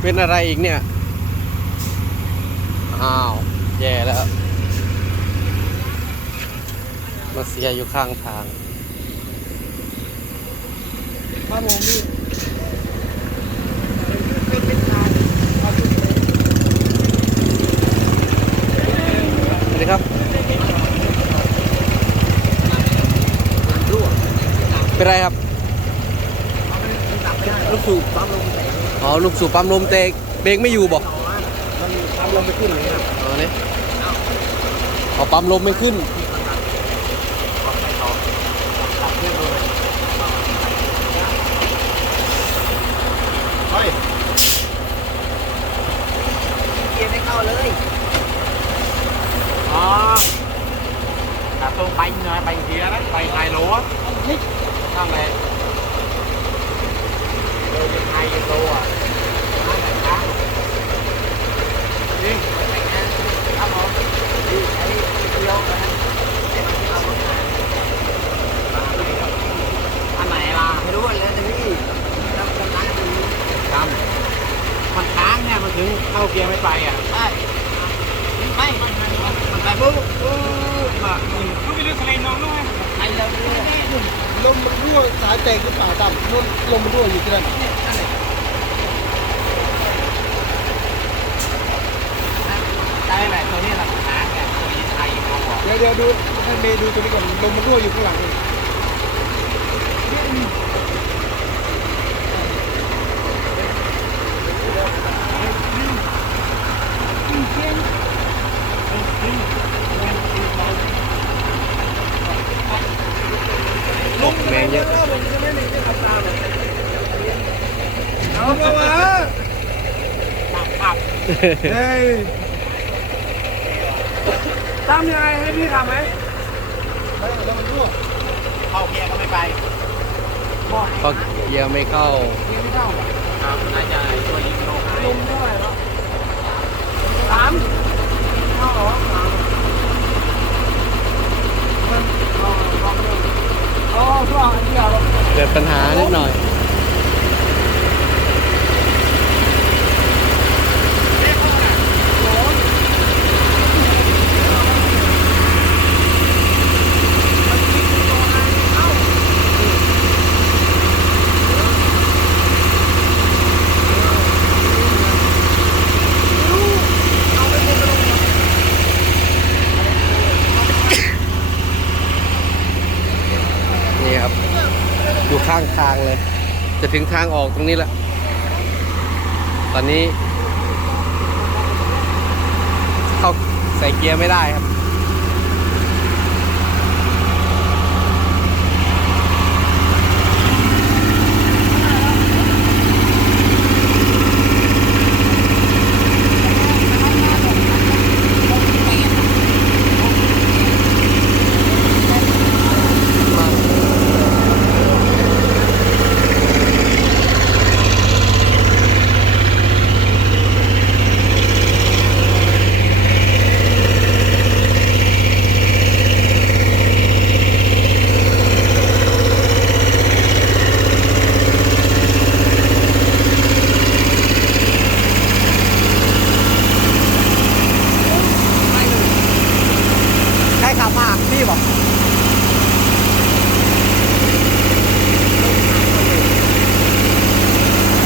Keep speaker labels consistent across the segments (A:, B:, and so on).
A: เป็นอะไรอีกเนี่ย อ้าว แย่แล้ว มาเสียอยู่ข้างทาง
B: บ้านผมนี่เป็นเป็นทางเอาขึ้นไป
A: สวัสดีครับ เป็นไรครับ
B: ลูกสูบปั๊มลมแตก
A: อ๋อลูกสูบปั๊มลมเตกเบรกไม่อยู่บอก
B: มันปั๊มลมไปขึ้นอย่างเงี้ย
A: อ๋อนี่อ๋อปั๊มลมไม่ขึ้น
B: เฮ้ยเกียร์ไม่เข้าเลย
C: อ๋อ cả tôi banh rồi banh kia đấy banh hai lúa sao này tôi đi hai cái lúa à nó là cá đi ครับผม đi cái đi đâu rồi anh này là
B: ไม่รู้อะไรแต่พี่รับกำลังดู
C: ทำมันค้างเนี่ยมันถึงเข้าเกียร์ไม่ไปอะ
B: ใช่ไม่มันมันมันมันไปปุ๊บปุ๊บมา
C: ลูกไปเรื่องทะเลน้องด้วย
B: ไอ้เราเนี่ย
D: ลมมันรั่วสายแตกหรือเปล่าต่ำนู่นลมมันรั่วอยู่ที่นั่น
C: ใช่แหละตัวนี้หละค้างเนี่ตัวนี้ไทยโลอะ
D: เดี๋ยวเดี๋ยวดูให้เมย์ดูตัวนี้ก่อนลมมันรั่วอยู่ข้างหลัง นี่
A: แมงเยอะ
D: เอามาวะ
C: ปับปับ
D: เฮ้ยตามยังไงให้พี่ทำไหมไม่ลมมันรั่ว
C: เข้าเกียร์ก็ไม่ไป
A: ก็เกียร์ไม่เข้า
C: ครับน่าจะตัวยิงโลหาย
D: ลมเท่าไหร่แล้วสามเข้าเหรอสามมันลองลองดูอ๋อช่วงอันเดียว
A: เกิดปัญหานิดหน่อย นี่ ครับ อยู่ข้างทางเลย จะถึงทางออกตรงนี้แล้วตอนนี้ เข้าใส่เกียร์ไม่ได้ครับ ใครขับมาพี่บอก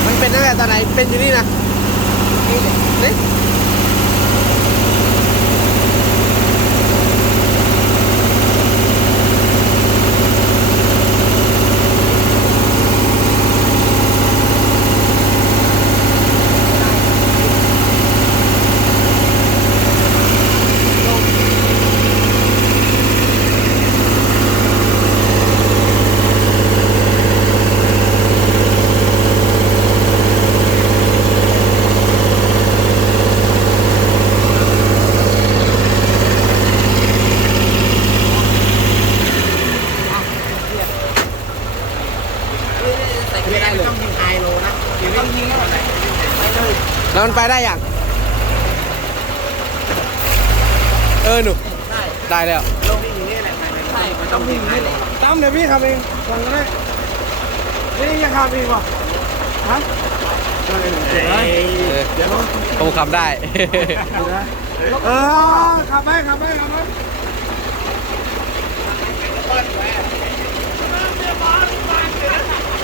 A: มันเป็น ตั้งแต่ตอนไหน เป็นอยู่นี่นะนี่แล้ว มันไปได้ยังเออหนู
B: ได้
A: ได้แล้ว
C: ลงที่อยู่นี่แหละไม่ไม่
B: ใช่มันต้องวิ่งนี่แหละ
D: ตามเดี๋ยวพี่ขับเองฟังกันได้นี่ยังขับเองวะฮะเจ๋งไหม
A: เออ
D: เดี๋ยวต้อง
A: ผมขับได้
D: ดูนะเออขับไปขับไปขับไป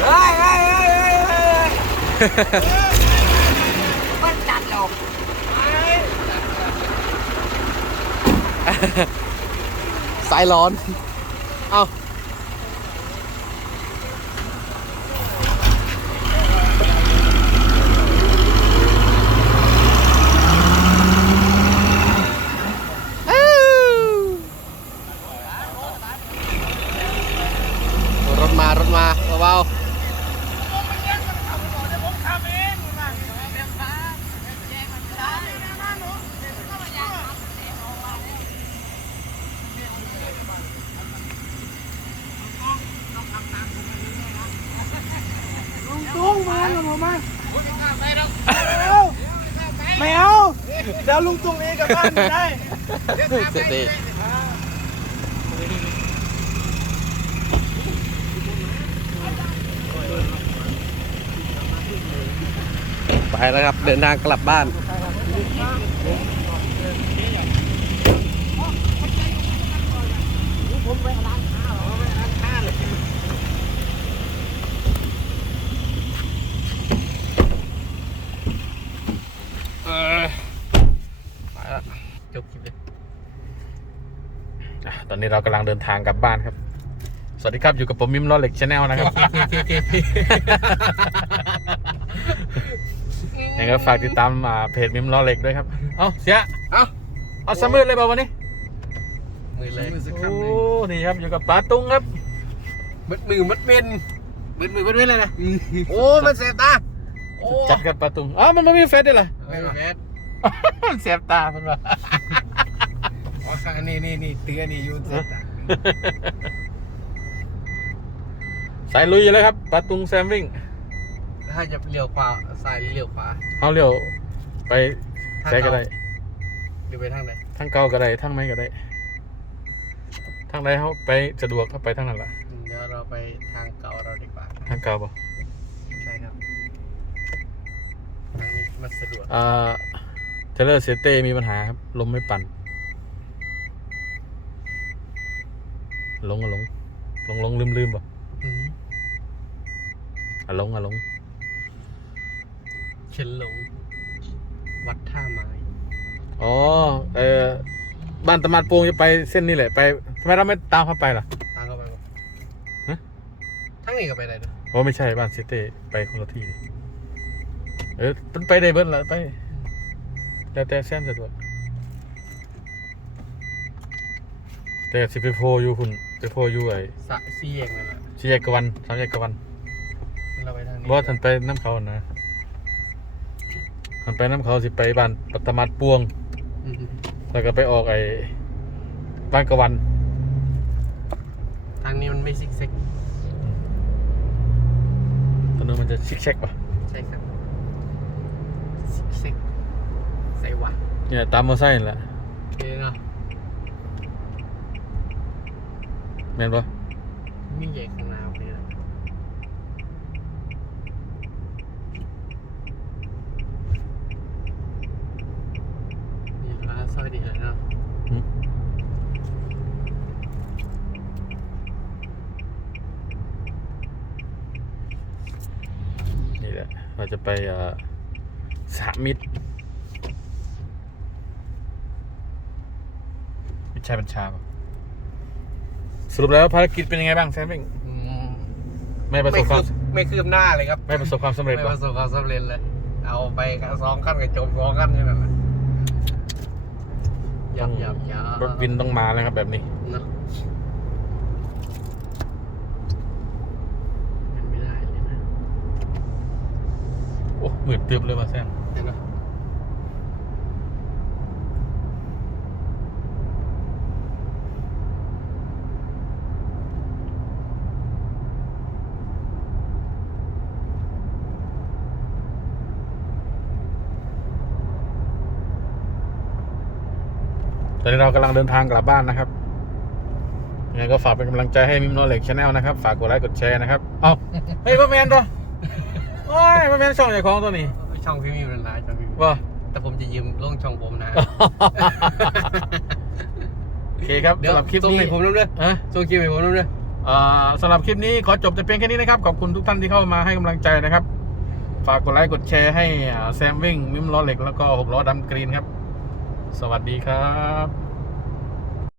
D: เฮ้ยเฮ้ยเฮ้ยเฮ้ยเฮ้ย
B: มันจัดหรอก
A: สายร้อน เอ้า รถมารถมาเบาๆ
D: ลุงตุ้งมากับผมมาไม่เอาไม่เอา เดี๋ยวลุงตุ้งนี้กลับบ้านไม่ได้
A: เสร็จดีไปแล้วครับ เดินทางกลับบ้านเออไปแล้วจบคลิปเลย
C: อะตอ นนี้เรากำลังเดินทางกลับบ้านครับ สวัสดีครับอยู่กับผมมิมล้อเหล็กชาแนลนะครับยังไงก็ฝากติดตามอ่าเพจมิมล้อเหล็กด้วยครับ เอ้าเสีย
A: เอ้า
C: เอาสมืดเลยเปล่าวันนี้
A: มือเลย
C: โอ้นี่ครับอยู่กับปลาตุ้งครับ
A: มัดมือมัดเมนมือมือมัดเมนเลยนะโอ้มันเสียบตาโอ้
C: จัดกับปลาตุ้งอ้าวมันไม่มีเฟซด้วยเหรอ
A: ไม่มีเฟส
C: มันเสียบตาเพิ่นว่า
D: อ๋อข้างนี่นี่นี่เตือนี่อยู่เตือต่าง
C: สายลุยเลยครับปลาตุ้งแซมวิ่ง
A: ถ้าจะเลี้ยวขวาซ้ายหรือเลี้ยวขวา
C: เอาเร็วไปใส่ก็ได้
A: หรือไปทางไหน
C: ทั้งเก่าก็ได้ทั้งไม่ก็ได้ทั้งใดเขาไปสะดวกก็ไปทั้งนั้นแหละ
A: อืมเดี๋ยวเราไปทางเก่าเราดีกว่า
C: ทางเก่าป่ะ
A: ใช่ครับทางนี้มันสะดวก
C: อ่าเทเลอร์เซเต้มีปัญหาครับลมไม่ปั่น ลงอะลงลงลงลืมลืมป่ะ
A: อืม
C: อะลงอะลง
A: เชิญหลง วัดท่าไม้
C: อ๋อ เออบ้านตะมาดโปงจะไปเส้นนี้แหละไปทำไมเราไม่ตามเข้าไปล่ะ
A: ตามเข้าไปก่อน
C: ฮะ
A: ทางนี้ก็ไปได้ด้วย
C: เพราะไม่ใช่บ้านเซเต้ไปคนละที่ดิเออมันไปได้เบิ้ลละไปแล้วแต่แซมสะดวกแต่สิไปโพอยู่คุณไปโพอยู่ไอ้
A: สะเสียงนั่นแหละ
C: สี่แยกกะวันสามแยกกะวัน
A: เราไปทางนี้
C: บอทันไปน้ำเขานะทันไปน้ำเขาสิไปบ้านปัตมาดปวง
A: อืม
C: แล้วก็ไปออกไอ้บ้านกะวัน
A: ทางนี้มันไม่ซิกเซก
C: ตอนนู้นมันจะชิกเช็คป่ะ
A: ใช่ครับซิกเซกใส่วะ
C: เนี่ยตามมอไซค์นั่นแหละ
A: โอเคเนาะ
C: แม่นปะ
A: มีใหญ่ข้างหน้าโอเคนะนี่ร้านซอยดีเลยเนาะ
C: หึนี่แหละ เราจะไปอ่าสามมิตรมิตรชัยบัญชาปะ สรุปแล้วภารกิจเป็นยังไงบ้างแซมบิง
A: อืม
C: ไม่ประส
A: ไม่
C: บค
A: คื
C: วาม
A: บไม่คืบหน้าเลยครับ
C: ไม่ประสบความสำเร็จ
A: ไม่
C: ปะ
A: ประสบความสำเร็จเลย เอาไปสองขั้นกับจบสองขั้นนี่แหละยับยับยับ
C: รถวินต้องมาแล้วครับแบบนี้
A: เนอะมันไม่ได้เลยนะ
C: โอ้หมืดตึบเลยมาแซม
A: เห็นไหม
C: ตอนนี้เรากำลังเดินทางกลับบ้านนะครับยังไงก็ฝากเป็นกำลังใจให้มิมโนเล็กชาแนลนะครับ ฝากกดไลค์กดแชร์นะครับ เอาเฮ้ยพ่อแมนตัวโอ้ยพ่อแมนช่องใหญ่ของตัวนี้
A: เอช่องพี่มิวนั่นแหละช่องพี่มิว
C: ว่า
A: แต่ผมจะยืมลงช่องผมนะ
C: โอเคครับ
A: เดี๋ยว
C: สำหรับคลิป
A: ส่ง
C: นี้
A: ให้ผมน้ำด้วย
C: ฮะ
A: ส่งคลิปให้ผมน้ำด้วย
C: อ่าสำหรับคลิปนี้ขอจบแต่เพียงแค่นี้นะครับ ขอบคุณทุกท่านที่เข้ามาให้กำลังใจนะครับ ฝากกดไลค์กดแชร์ให้อ่าแซมวิ่งมิมล้อเหล็กแล้วก็หกล้อดำกรีนครับ สวัสดีครับ